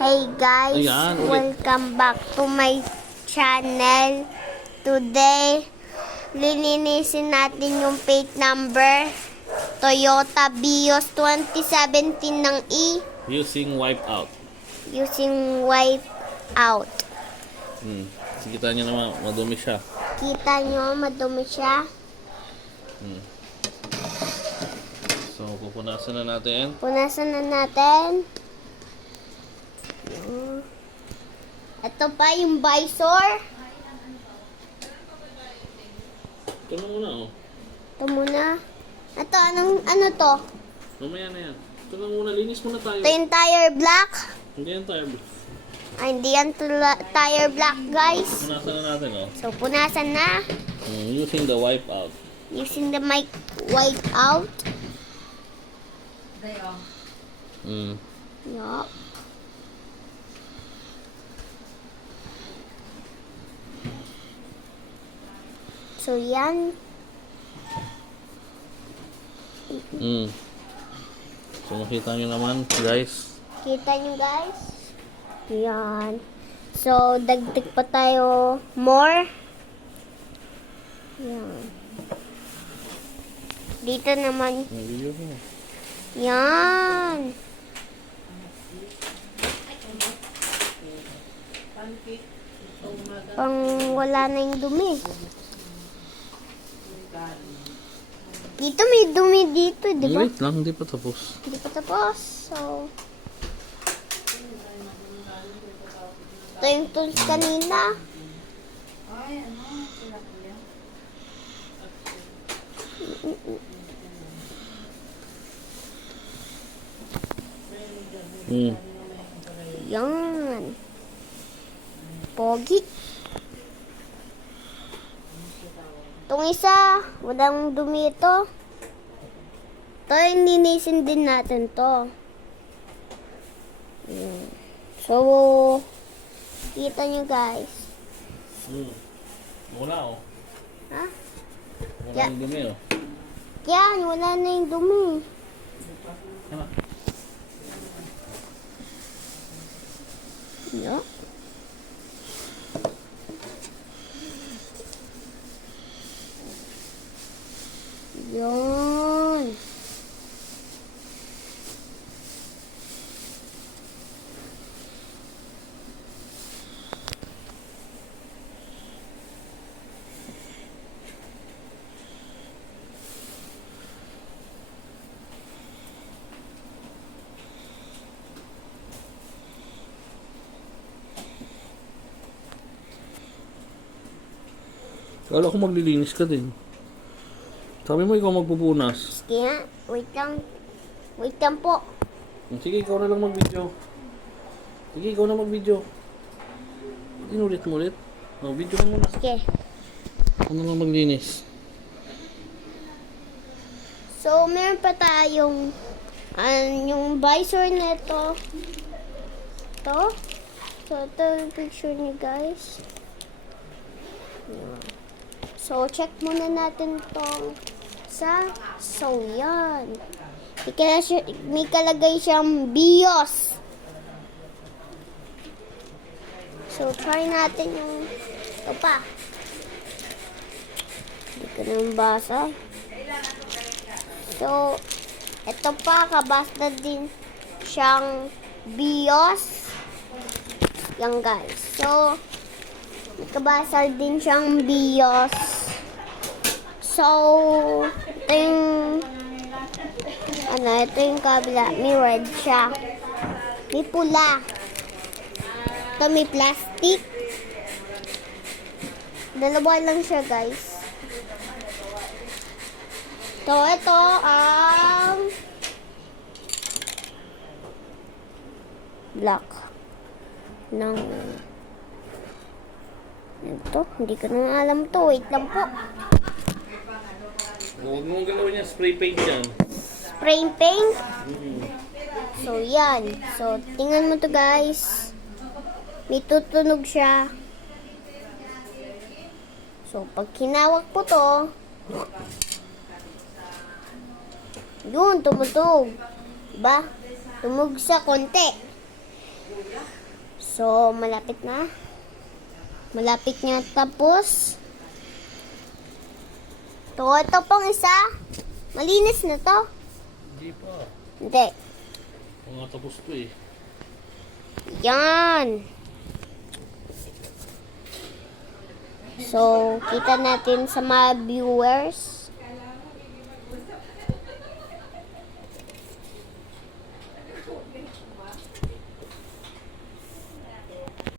Hey guys, Ayan, ulit. welcome back to my channel. Today, lilinisin natin yung plate number Toyota Vios 2017 ng E Using wipe out. using wipe out. Kita nyo naman, madumi siya. Kita nyo, madumi siya. So, pupunasan na natin. Punasan na natin. Ito pa yung visor. Ito na muna, oh. Ito muna. Ito, ano to? Mamaya na yan. Ito na muna, linis muna tayo. Ito yung tire black. Hindi yan tayo. Ay, hindi yan tire black, guys. Punasan na natin, oh. So, punasan na. Using the wipe out. Using the mic wipe out. Yup. So, yan. So, makita nyo naman, guys. Kita nyo, guys. Yan. So, dagdag pa tayo more. Yan. Dito naman. Yan. Pang wala na yung dumi. Dito may dumi dito, di ba? Wait lang, hindi pa tapos. Hindi pa tapos. So, ito yung tools kanina. Yan. Pogi. Itong isa, walang dumi ito. Ito, ninisin din natin to. Yan. So, kita nyo guys. Wala, oh. Ha? Wala Yeah. yung dumi, oh. Yan, wala na yung dumi. Tama. Yan. Yan. Kala ko maglilinis ka din. Sabi mo ikaw magpupunas. Sige nga, wait lang. Wait lang po. Sige, ikaw na lang mag-video. Sige, ikaw na mag-video. Inulit mo ulit. Oh, video ka muna. Sige. Ako na lang maglinis. So, meron pa tayong yung visor nito. Ito. So, ito yung picture niya, guys. So, check muna natin to so, yan. May kalagay siyang BIOS. So, try natin yung ito pa. Hindi ko na basa. So, ito pa, kabasta din siyang BIOS. Yan guys. So, kabasal din siyang BIOS. So, ito yung ito yung kabila. May red siya. May pula. Ito may plastic. Dalawa lang siya guys. So, ito ang black ng ito. Hindi ko na alam to. Wait lang po. Huwag mong galawin yan. Spray paint yan. Spray paint. So, yan. So, tingnan mo to guys. May tutunog siya. So, pag kinawak po to, yun, tumutog. Diba? Tumug sa konti. So, malapit na. Malapit niya tapos. Ito pang isa. Malinis na to. Hindi pa. Hindi. Mga tapos to eh. Yan. So, kita natin sa mga viewers.